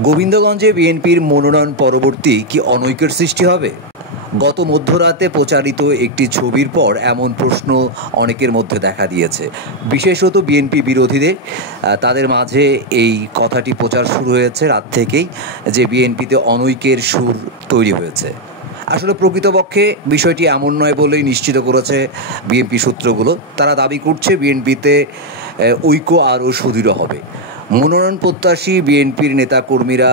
গোবিন্দগঞ্জে বিএনপির মনোনয়ন পরবর্তী কি অনৈক্যের সৃষ্টি হবে? গত মধ্যরাতে প্রচারিত একটি ছবির পর এমন প্রশ্ন অনেকের মধ্যে দেখা দিয়েছে। বিশেষত বিএনপি বিরোধীদের তাদের মাঝে এই কথাটি প্রচার শুরু হয়েছে রাত থেকেই, যে বিএনপিতে অনৈক্যের সুর তৈরি হয়েছে। আসলে প্রকৃতপক্ষে বিষয়টি এমন নয় বলেই নিশ্চিত করেছে বিএনপি সূত্রগুলো। তারা দাবি করছে বিএনপিতে ঐক্য আরও সুদৃঢ় হবে। মনোনয়ন প্রত্যাশী বিএনপির নেতাকর্মীরা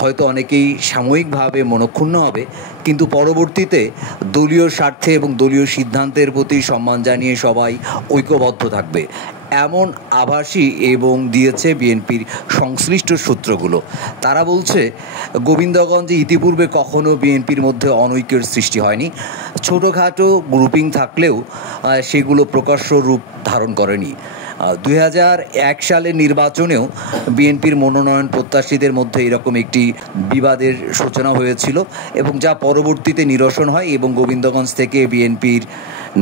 হয়তো অনেকেই সাময়িকভাবে মনক্ষুণ্ণ হবে, কিন্তু পরবর্তীতে দলীয় স্বার্থে এবং দলীয় সিদ্ধান্তের প্রতি সম্মান জানিয়ে সবাই ঐক্যবদ্ধ থাকবে, এমন আভাসই এবং দিয়েছে বিএনপির সংশ্লিষ্ট সূত্রগুলো। তারা বলছে, গোবিন্দগঞ্জে ইতিপূর্বে কখনো বিএনপির মধ্যে অনৈক্যের সৃষ্টি হয়নি। ছোটোখাটো গ্রুপিং থাকলেও সেগুলো প্রকাশ্য রূপ ধারণ করেনি। 2001 সালের নির্বাচনেও বিএনপির মনোনয়ন প্রত্যাশীদের মধ্যে এরকম একটি বিবাদের সূচনা হয়েছিল, এবং যা পরবর্তীতে নিরসন হয় এবং গোবিন্দগঞ্জ থেকে বিএনপির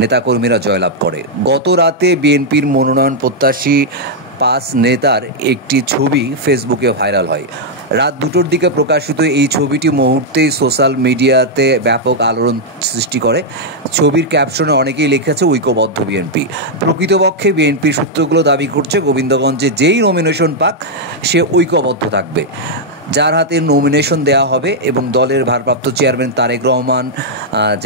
নেতাকর্মীরা জয়লাভ করে। গত রাতে বিএনপির মনোনয়ন প্রত্যাশী 5 নেতার একটি ছবি ফেসবুকে ভাইরাল হয়। রাত 2টোর দিকে প্রকাশিত এই ছবিটি মুহূর্তেই সোশ্যাল মিডিয়াতে ব্যাপক আলোড়ন সৃষ্টি করে। ছবির ক্যাপশনে অনেকেই লিখেছে ঐক্যবদ্ধ বিএনপি। প্রকৃতপক্ষে বিএনপির সূত্রগুলো দাবি করছে গোবিন্দগঞ্জে যেই নমিনেশন পাক সে ঐক্যবদ্ধ থাকবে। যার হাতে নমিনেশন দেওয়া হবে এবং দলের ভারপ্রাপ্ত চেয়ারম্যান তারেক রহমান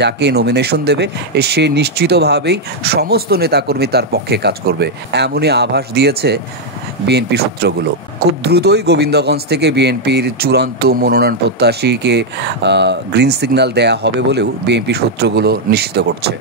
যাকে নমিনেশন দেবে, সে নিশ্চিতভাবেই সমস্ত নেতাকর্মী তার পক্ষে কাজ করবে, এমনই আভাস দিয়েছে বিএনপি সূত্রগুলো। খুব দ্রুতই গোবিন্দগঞ্জ থেকে বিএনপির চূড়ান্ত মনোনয়ন প্রত্যাশীকে গ্রিন সিগন্যাল দেয়া হবে বলেও বিএনপি সূত্রগুলো নিশ্চিত করছে।